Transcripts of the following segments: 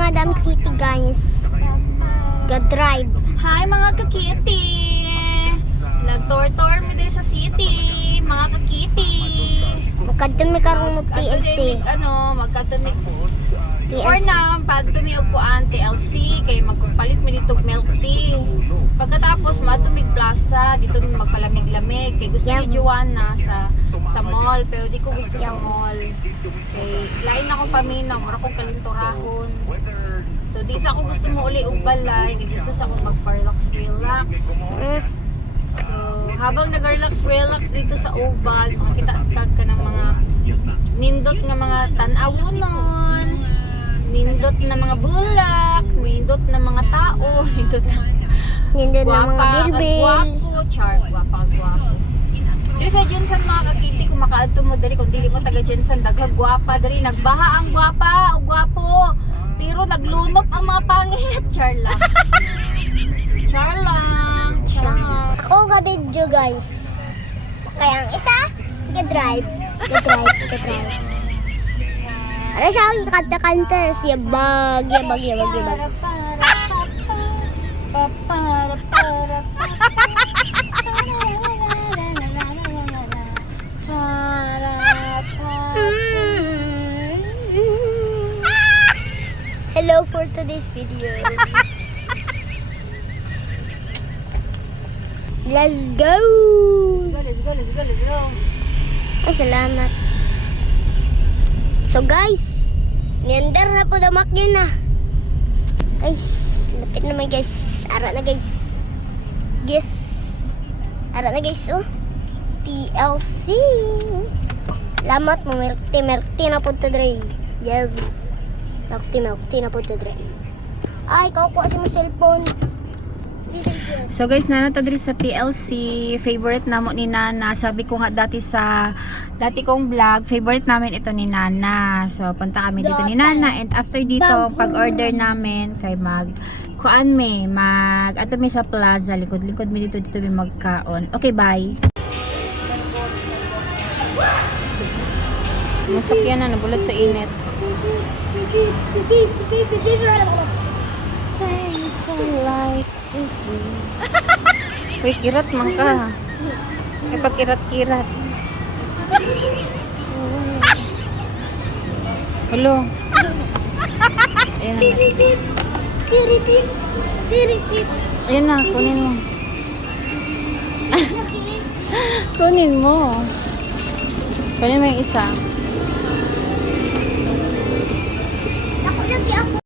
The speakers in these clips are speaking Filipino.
Madam Kitty guys. Ga-drive. Hi mga kakiti! Nag-tour-tour mi diri sa city, mga kakiti. Magkadto mi karon og TLC. Ano, magkatumig For TLC. now, pag tumiog ko ang TLC, kay magpalit mi dito milk tea. Pagkatapos, matumig plaza, dito mi magpalamig-lamig. Kay gusto Yes. ni Joanna sa sa mall, pero di ko gusto sa mall. Kay lain akong paminaw, mura kong kalinturahon. So, di sa ako gusto mo uli og balay, di gusto sa akong mag-relax-relax. Mm. So, habang nag-relax, relax dito sa Oval, makakita ka ka ng mga nindot nga mga tanawunon, nindot na mga bulak, nindot na mga tao, nindot na Nindot na mga bilbil. gwapo, char, gwapa, gwapo. Diri sa Jensen mga kakiti, kung makaadto mo diri, kung dili mo taga Jensen, daghag gwapa diri, nagbaha ang gwapa, o gwapo. Pero naglunop ang mga pangit, char lang. char lang, char. Ako ga video guys. Kaya ang isa, ga-drive. Ga-drive, ga-drive. Ano siya ang kanta-kanta? Yabag, yabag, yabag, yabag. Mm. For today's video. Let's go! Let's go, let's go, let's go. Ay, salamat. So guys, niandar na po damak yun na. Guys, lapit na may guys. Ara na guys. Guys. Ara na guys, oh. TLC. Lamat mo, milk tea, milk tea na po to dre. Yes. Milk tea na po to dre. Ay, kaukuha si mo cellphone. So guys, nana ta diri sa TLC, favorite namo ni Nana. Sabi ko nga dati sa dati kong vlog, favorite namin ito ni Nana. So punta kami dito ni Nana and after dito, pag-order namin kay mag kuan me, mag ato mi sa plaza, likod-likod mi dito dito mi magkaon. Okay, bye. Masak yan na, nabulat sa init. like Uy, kirat man ka. Ay, pagkirat-kirat. Hello. Ayan na. Ayan na, kunin mo. kunin mo. Kunin mo yung isa.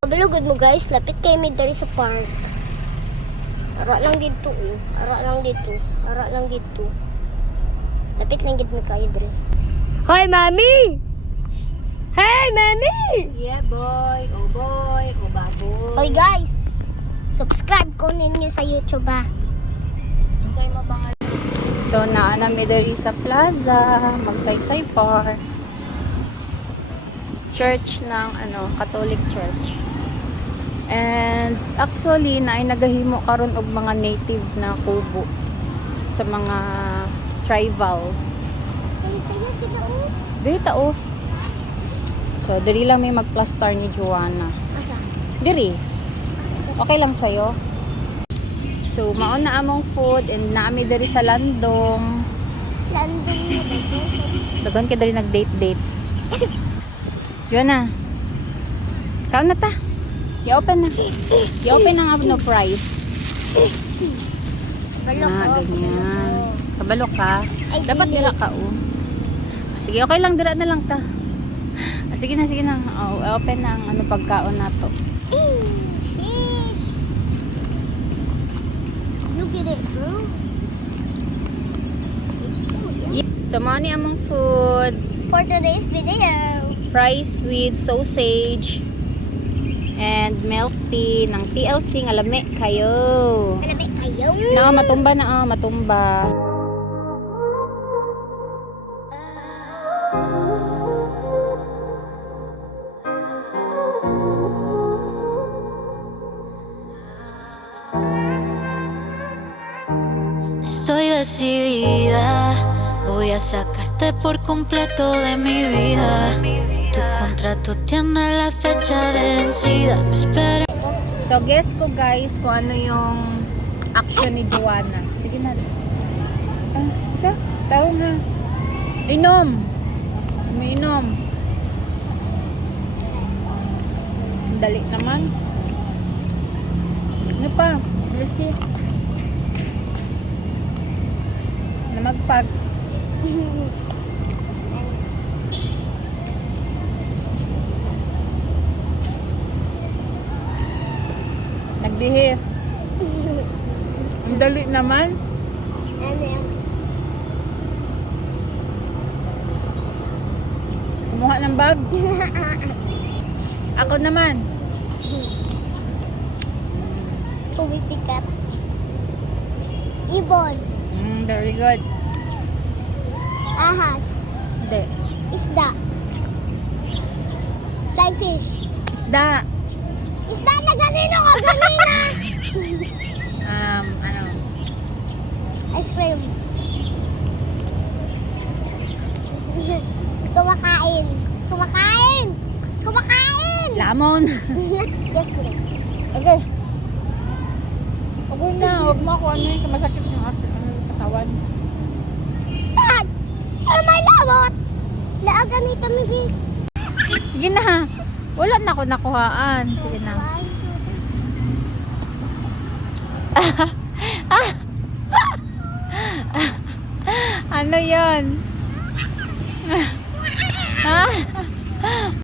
Lagi ako. Balugod mo guys, lapit kay mi dari sa park. Ara lang dito oh. Ara lang dito. Ara lang dito. Lapit lang gid mi kayo diri. Hi, mami! Hey, mami! Yeah, boy. Oh, boy. Oh, baboy. Hoy guys, subscribe ko ninyo sa YouTube ah. Unsay mo pangalan? So, naana mi diri sa plaza, magsaysay park. Church ng ano, Catholic Church. And actually, na ay nagahimo karon og mga native na kubo sa mga tribal. Saya-saya sila oh. Diri ta oh. So, diri lang may magplaster ni Joanna. Asa? Diri. Okay lang sa'yo? So, maon na among food and naami diri sa landong. Landong mo dito. Dagan ka diri nag-date-date. Yun na. Kaon na ta. I-open na. I-open na nga no price. Ah, oh. ganyan. Kabalo ka. Dapat dira ka oh. Sige, okay lang. Dira na lang ta. Ah, sige na, sige na. Oh, i-open na ang ano pagkaon nato. Eh, fish. Look at it, bro. It's so yummy. So, ni among food. For today's video. fries with sausage and milk tea ng TLC nga lami kayo. Malapit kayo. Na matumba na ah, matumba. Estoy decidida, voy a sacarte por completo de mi vida. Tu contrato tiene la fecha vencida. No esperes. So guess ko guys kung ano yung action ni Joanna. Sige na. Ah, isa? Tao na. Inom. Umiinom. Dali naman. Ano pa? Lisi. Na Nagbihis. Ang dali naman. Ano? Kumuha ng bag. Ako naman. Pumisikat. Ibon. Mm, very good. Ahas. Hindi. Isda. Flying fish. Isda. Isda na ganino ka ganina! Um, ano? Ice cream. Kumakain. Kumakain! Kumakain! Lamon. yes, please. Okay. Okay na. Huwag mo ako ano yung masakit yung aking ano, yung katawan. Dad! Sir, may labot! Laag ganito, maybe. Sige na. Wala na ako nakuhaan. Sige na. Ano yon? ha?